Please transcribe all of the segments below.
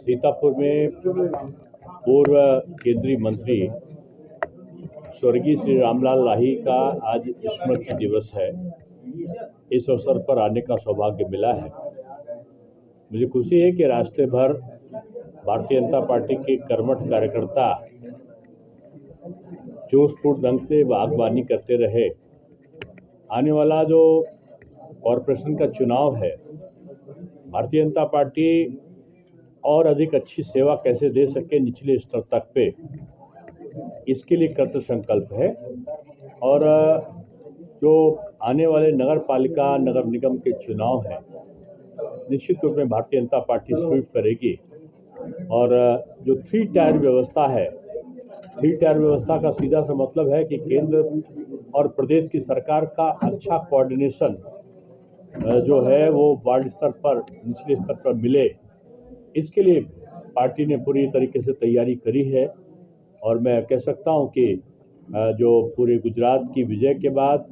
सीतापुर में पूर्व केंद्रीय मंत्री स्वर्गीय श्री रामलाल लाही का आज स्मृति दिवस है। इस अवसर पर आने का सौभाग्य मिला है। मुझे खुशी है कि रास्ते भर भारतीय जनता पार्टी के कर्मठ कार्यकर्ता जोशपूर्ण ढंग से बागबानी करते रहे। आने वाला जो कॉरपोरेशन का चुनाव है, भारतीय जनता पार्टी और अधिक अच्छी सेवा कैसे दे सके निचले स्तर तक पे, इसके लिए कृत संकल्प है। और जो आने वाले नगर पालिका नगर निगम के चुनाव हैं, निश्चित रूप में भारतीय जनता पार्टी स्वीप करेगी। और जो 3 टायर व्यवस्था है, 3 टायर व्यवस्था का सीधा सा मतलब है कि केंद्र और प्रदेश की सरकार का अच्छा कोऑर्डिनेशन जो है वो वार्ड स्तर पर, निचले स्तर पर मिले। इसके लिए पार्टी ने पूरी तरीके से तैयारी करी है। और मैं कह सकता हूं कि जो पूरे गुजरात की विजय के बाद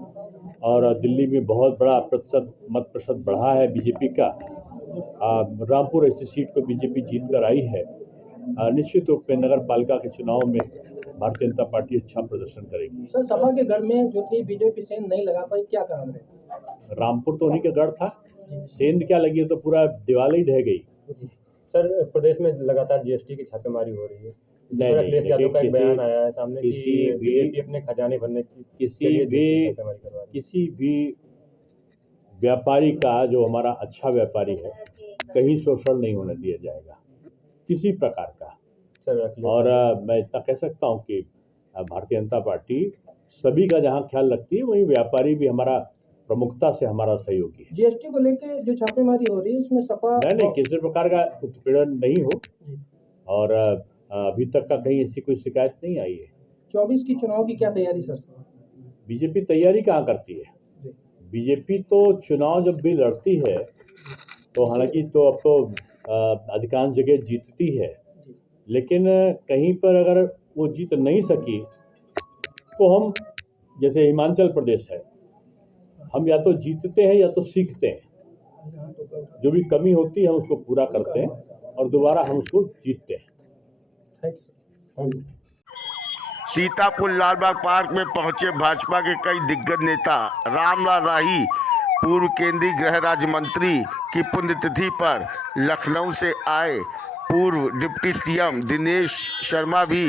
और दिल्ली में बहुत बड़ा मत प्रतिशत बढ़ा है बीजेपी का, रामपुर ऐसी सीट को बीजेपी जीत कर आई है। निश्चित रूप में नगर पालिका के चुनाव में भारतीय जनता पार्टी अच्छा प्रदर्शन करेगी। सर, सभा के गढ़ में जो थी बीजेपी सेंध नहीं लगा पाई, क्या कारण है? रामपुर तो उन्हीं का गढ़ था, सेंध क्या लगी, तो पूरा दीवार ही ढह गई। सर, प्रदेश में लगातार जीएसटी की छापेमारी हो रही है। अखिलेश यादव का एक बयान आया है सामने कि बीजेपी अपने खजाने भरने की किसी भी व्यापारी का, जो हमारा अच्छा व्यापारी है, कहीं शोषण नहीं होने दिया जाएगा किसी प्रकार का। और मैं इतना कह सकता हूं कि भारतीय जनता पार्टी सभी का जहां ख्याल रखती है, वहीं व्यापारी भी हमारा प्रमुखता से हमारा सहयोगी है। जीएसटी को लेकर जो छापेमारी हो रही है उसमें सपा नहीं, किसी प्रकार का उत्पीड़न नहीं हो। और अभी तक का कहीं ऐसी कोई शिकायत नहीं आई है। 24 की चुनाव की क्या तैयारी सर? बीजेपी तैयारी कहाँ करती है? बीजेपी तो चुनाव जब भी लड़ती है तो हालांकि तो अब तो अधिकांश जगह जीतती है, लेकिन कहीं पर अगर वो जीत नहीं सकी तो हम, जैसे हिमाचल प्रदेश है, हम या तो जीतते हैं या तो सीखते हैं। जो भी कमी होती है हम उसको पूरा करते हैं और दोबारा हम उसको जीतते हैं। सीतापुर लालबाग पार्क में पहुंचे भाजपा के कई दिग्गज नेता। रामलाल लाही पूर्व केंद्रीय गृह राज्य मंत्री की पुण्यतिथि पर लखनऊ से आए पूर्व डिप्टी सीएम दिनेश शर्मा भी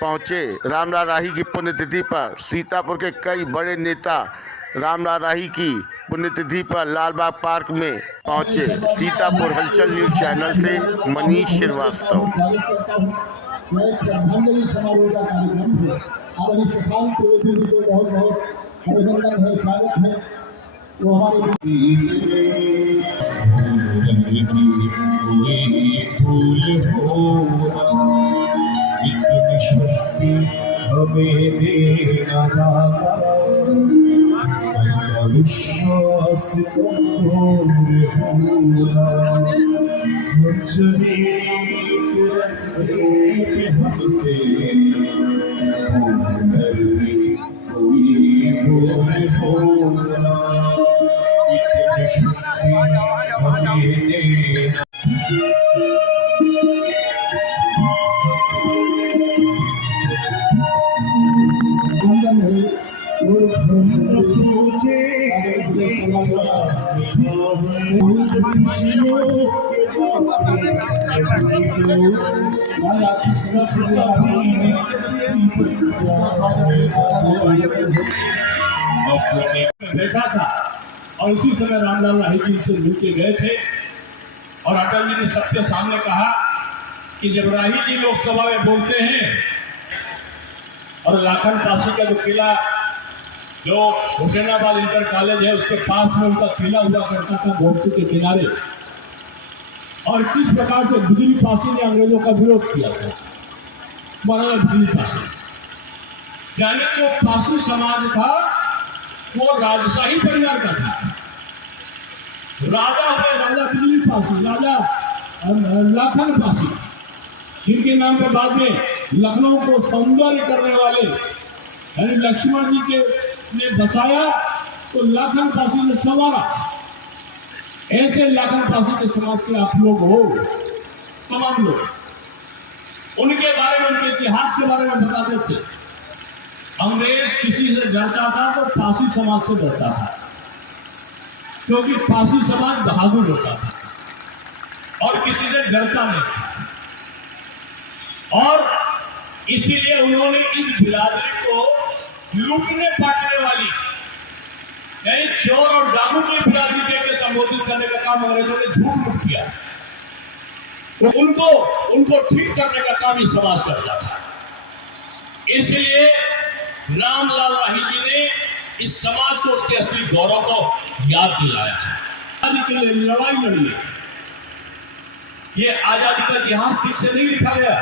पहुंचे। रामलाल लाही की पुण्यतिथि पर सीतापुर के कई बड़े नेता रामलाल लाही की पुण्यतिथि पर लालबाग पार्क में पहुंचे। सीतापुर हलचल न्यूज चैनल से मनीष श्रीवास्तव। श्रद्धांजलि समारोह का कार्यक्रम है। हमारी शशांक त्रिवेदी जी को बहुत बहुत अभिनंदन है, स्वागत है। वो हमारे विश्वास कमजोर होला, हमसे कोई होला, देखा था और उसी समय रामलाल लाही जी से मिलके गए थे और अटल जी ने सबके सामने कहा कि जब लाही जी लोकसभा में बोलते हैं और लाखन पासी का जो किला, जो हुसैनाबाद इंटर कॉलेज है, उसके पास में उनका किला हुआ करता था गोमती के किनारे, और किस प्रकार से बिजली पासी ने अंग्रेजों का विरोध किया था। महाराजा बिजली पासी, यानी जो पासी समाज था वो राजशाही परिवार का था। राजा है राजा बिजली पासी, राजा लाखन पासी, जिनके नाम पे बाद में लखनऊ को सौंदर्य करने वाले यानी लक्ष्मण जी के ने बसाया तो लाखन पासी ने संवारा। ऐसे लाखन पासी के समाज के आप लोग हो, तमाम लोग, उनके बारे में, उनके इतिहास के बारे में बताते थे। अंग्रेज किसी से डरता था तो पासी समाज से डरता था, क्योंकि पासी समाज बहादुर होता था और किसी से डरता नहीं था। और इसीलिए उन्होंने इस बिरादरी को लूटने पाटने वाली यानी चोर और डाकू की बिरादरी देकर संबोधित करने का काम अंग्रेजों ने झूठ मूठ किया। तो उनको ठीक करने का काम इस समाज करता था। इसलिए रामलाल राही जी ने इस समाज को उसके असली गौरव को याद दिलाया था। आजादी के लिए लड़ाई लड़ी है। ये आजादी का इतिहास ठीक से नहीं लिखा गया।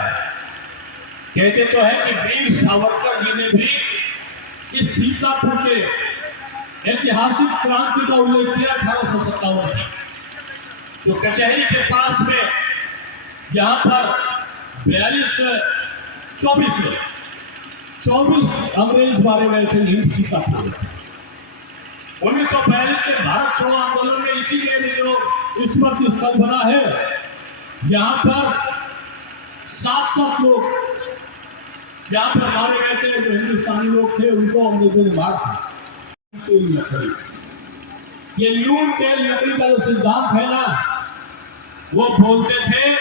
कहते तो है कि वीर सावरकर जी ने भी इस सीतापुर के ऐतिहासिक क्रांति का उल्लेख किया 1857 में, जो कचहरी के पास में जहां पर 24 अंग्रेज मारे गए थे हिंद सीतापुर में। 1942 के भारत छोड़ो आंदोलन में इसीलिए जो स्मृति स्थल बना है, यहाँ पर 7 लोग यहाँ पर मारे गए थे जो हिंदुस्तानी लोग थे, उनको अंग्रेजों ने मारा था। ये लून तेल लकड़ी का जो सिद्धांत है ना, वो बोलते थे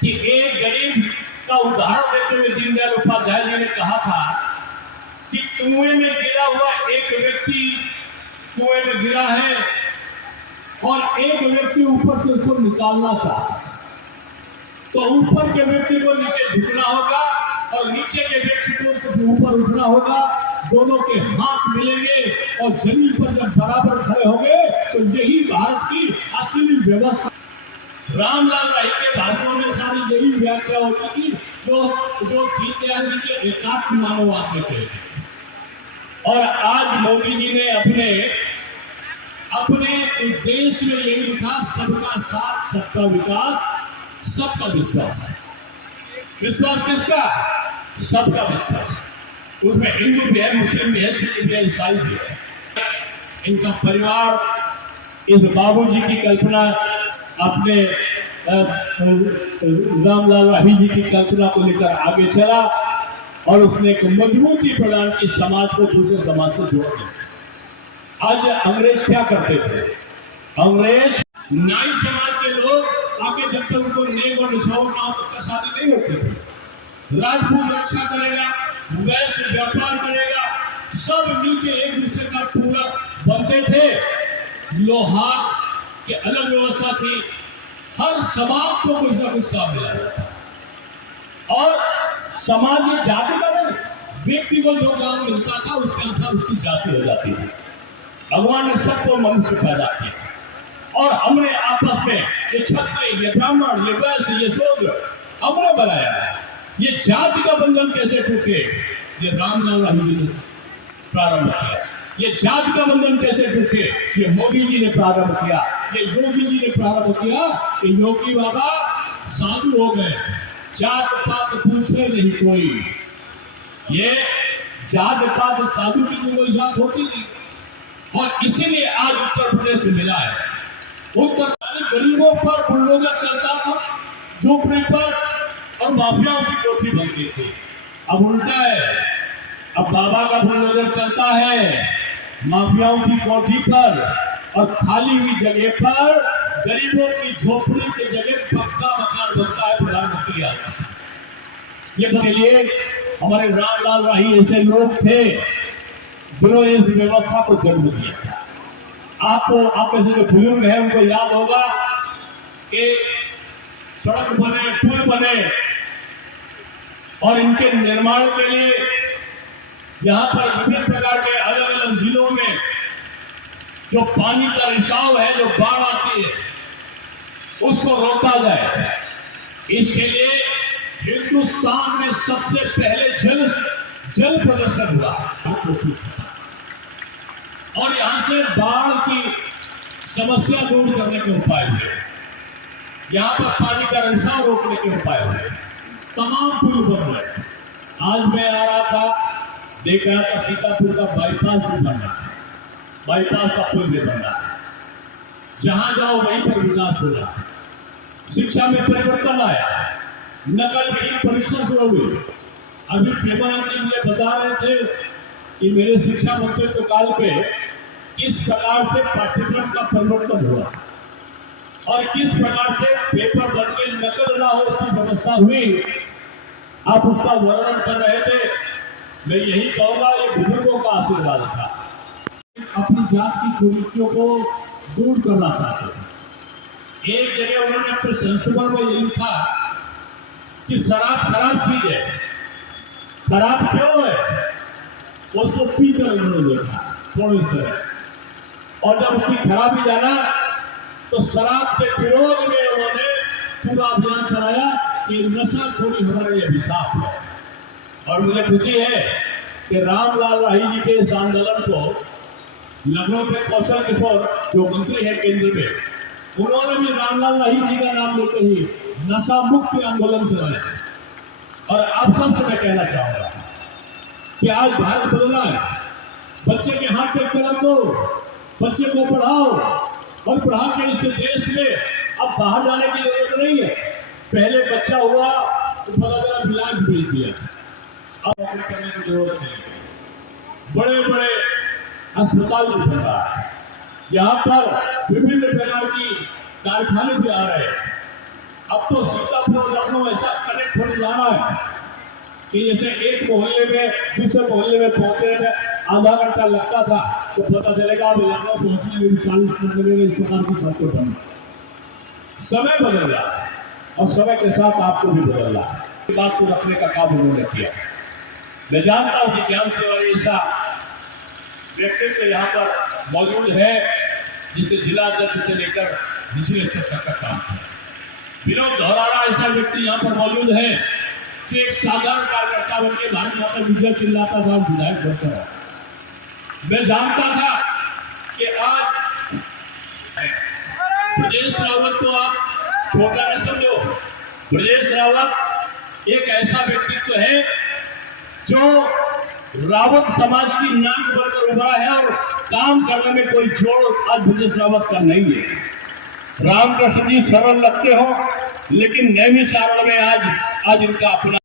कि एक गरीब का उदाहरण देते हुए दीनदयाल उपाध्याय जी ने कहा था कि कुएं में गिरा हुआ एक व्यक्ति कुएं में गिरा है और एक व्यक्ति ऊपर से उसको निकालना चाहता है, तो ऊपर के व्यक्ति को नीचे झुकना होगा और नीचे के व्यक्ति को कुछ ऊपर उठना होगा। दोनों के हाथ मिलेंगे और जमीन पर जब बराबर खड़े होंगे तो यही भारत की असली व्यवस्था। रामलाल राही के भाषणों में सारी यही व्याख्या होती थी जो दीनदयाल जी के एकात्म मानववाद में थे। और आज मोदी जी ने अपने देश में यही लिखा, सबका साथ, सबका विकास, सबका विश्वास। विश्वास किसका? सबका विश्वास। उसमें हिंदू भी है, मुस्लिम भी है, सिख भी है, ईसाई भी है। इनका परिवार इस बाबूजी की कल्पना, अपने रामलाल राही जी की कल्पना को लेकर आगे चला और उसने एक मजबूती प्रदान की समाज को दूसरे समाज से जोड़ दिया। आज अंग्रेज क्या करते थे? अंग्रेज नाई समाज के लोग आगे जब तक उनको नेक और निशाओं ना हो तब तक शादी नहीं होती थी। राजपूत रक्षा करेगा, वैश्य व्यापार करेगा, सब मिलकर एक दूसरे का पूरक बनते थे। लोहार की अलग व्यवस्था थी। हर समाज को कुछ ना कुछ काम मिला जाता और समाज में जाति का नहीं, व्यक्ति को जो काम मिलता था उसके अनुसार उसकी जाति हो जाती थी। भगवान ने सबको मनुष्य पैदा किया और हमने आपस में ये क्षत्रिय, ये ब्राह्मण, ये वैश्य, ये शूद्र हमने बनाया है। ये जाति का बंधन कैसे टूटे? ये रामलाल राही जी ने प्रारंभ किया। ये जाति का बंधन कैसे टूटे? ये मोदी जी ने प्रारंभ किया, ये योगी जी ने प्रारंभ किया। ये योगी बाबा साधु हो गए, जात पात पूछे नहीं कोई। ये जात पात साधु की कोई जात होती नहीं। और इसीलिए आज उत्तर प्रदेश से मिला है। उत्तर प्रदेश गरीबों पर बुलडोजर चलता था, झोपड़ी पर, और माफियाओं की कोठी बनती थी। अब उल्टा है, अब बाबा का बुलडोजर चलता है माफियाओं की कोठी पर और खाली हुई जगह पर गरीबों की झोपड़ी की जगह पक्का मकान बनता है प्रधानमंत्री आवास। ये के लिए हमारे रामलाल राही ऐसे लोग थे जिन्होंने इस व्यवस्था को जन्म दिया था। आप में से जो बुजुर्ग है उनको याद होगा कि सड़क बने, पुल बने और इनके निर्माण के लिए यहाँ पर विभिन्न प्रकार के अलग अलग जिलों में जो पानी का रिसाव है, जो बाढ़ आती है, उसको रोका जाए। इसके लिए हिंदुस्तान में सबसे पहले जल प्रदर्शन हुआ। और यहाँ से बाढ़ की समस्या दूर करने के उपाय हुए, यहाँ पर पानी का रिसाव रोकने के उपाय हुए, तमाम पुल बन रहे। आज मैं आ रहा था, देख रहा था सीतापुर का बाईपास भी बन रहा है, बाईपास का पुल भी बन रहा है, जहां जाओ वहीं पर विकास हो रहा है। शिक्षा में परिवर्तन आया, नकल विहीन परीक्षा शुरू हुई। अभी प्रेमानंद जी मुझे बता रहे थे कि मेरे शिक्षा मंत्रित्व काल पे किस प्रकार से पाठ्यक्रम का परिवर्तन हुआ और किस प्रकार से पेपर बन के नकल ना हो उसकी व्यवस्था हुई। आप उसका वर्णन कर रहे थे। मैं यही कहूंगा, ये बुजुर्गों का आशीर्वाद था। अपनी जात की कुरीतियों को दूर करना चाहते थे। एक जगह उन्होंने अपने संस्मरण में ये लिखा कि शराब खराब चीज है। खराब क्यों है? उसको पीकर उन्होंने देखा थोड़ी से, और जब उसकी खराबी जाना तो शराब के विरोध में उन्होंने पूरा अभियान चलाया कि नशाखोरी हमारे लिए अभिशाप है। और मुझे खुशी है कि रामलाल राही जी के इस आंदोलन को लखनऊ के कौशल किशोर जो मंत्री है केंद्र में, उन्होंने भी रामलाल राही जी का नाम लेते ही नशा मुक्त आंदोलन चलाया। और आप सबसे मैं कहना चाहूंगा कि आज भारत बदला है। बच्चे के हाथ पे कलम दो, बच्चे को पढ़ाओ, और पढ़ा के इस देश में अब बाहर जाने की जरूरत नहीं है। पहले बच्चा हुआ तो पता चला बिलाज भेज दिया, अब नौकरी करने की जरूरत नहीं। बड़े बड़े अस्पताल भी बन रहा है, यहाँ पर विभिन्न प्रकार की कारखाने भी आ रहे हैं। अब तो सीतापुर लखनऊ ऐसा कनेक्ट होने जा रहा है कि जैसे एक मोहल्ले में दूसरे मोहल्ले में पहुंचने में आधा घंटा लगता था, तो पता चलेगा अब लखनऊ पहुंचने में 40 मिनट लगेगा। इस प्रकार की सबको बनना, समय बदल रहा है और समय के साथ आपको भी बदल रहा है। इस बात को रखने का काम उन्होंने किया। मैं जानता हूं कि ज्ञान तिवारी ऐसा व्यक्तित्व यहाँ पर मौजूद है जिसके जिला अध्यक्ष से लेकर निचले स्तर तक का काम है। विनोद धौराना ऐसा व्यक्ति यहाँ पर मौजूद है जो एक साधारण कार्यकर्ता बनकर भारत माता विजय चिल्लाता था और विधायक बनता रहा। मैं जानता था कि आज ब्रजेश रावत को आप छोटा न समझो। ब्रजेश रावत एक ऐसा व्यक्तित्व है जो रावत समाज की नाक बनकर उभरा है और काम करने में कोई जोड़ आज ब्रजेश रावत का नहीं है। रामकृष्ण जी सरल लगते हो, लेकिन नैमिषारण्य में आज इनका अपना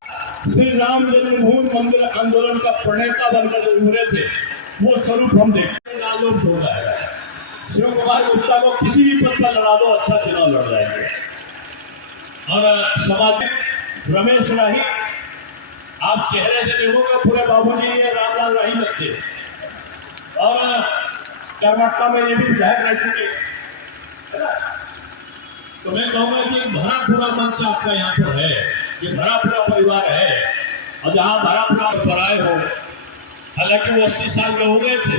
श्री राम जन्मभूमि मंदिर आंदोलन का प्रणेता बनकर जो उभरे थे, वो स्वरूप हम देखते हैं। नालों हो जाएगा, शिव कुमार गुप्ता को किसी भी पद पर लड़ा दो, अच्छा चुनाव लड़ जाएंगे। और समाज में रमेश राही, आप चेहरे से देखोगे पूरे बाबूजी रामलाल राही लगते, और कर्नाटक में ये भी विधायक रह चुके। तो मैं कहूंगा कि भरा पूरा मंच आपका यहाँ पर है, ये भरा पूरा परिवार है। और जहाँ भरा पूरा पर आए हो, हालांकि वो 80 साल के हो गए थे,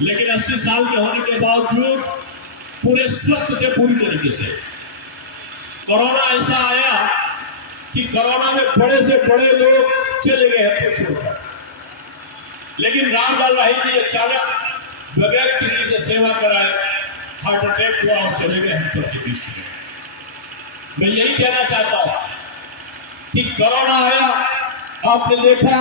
लेकिन 80 साल के होने के बावजूद पूरे स्वस्थ थे पूरी तरीके से। कोरोना ऐसा आया कि कोरोना में बड़े से बड़े लोग चले गए हैं छोड़कर, लेकिन रामलाल राही जी अचानक बगैर किसी से सेवा कराए हार्ट अटैक हुआ और चले गए हम सबके बीच में। मैं यही कहना चाहता हूं कि कोरोना आया, आपने देखा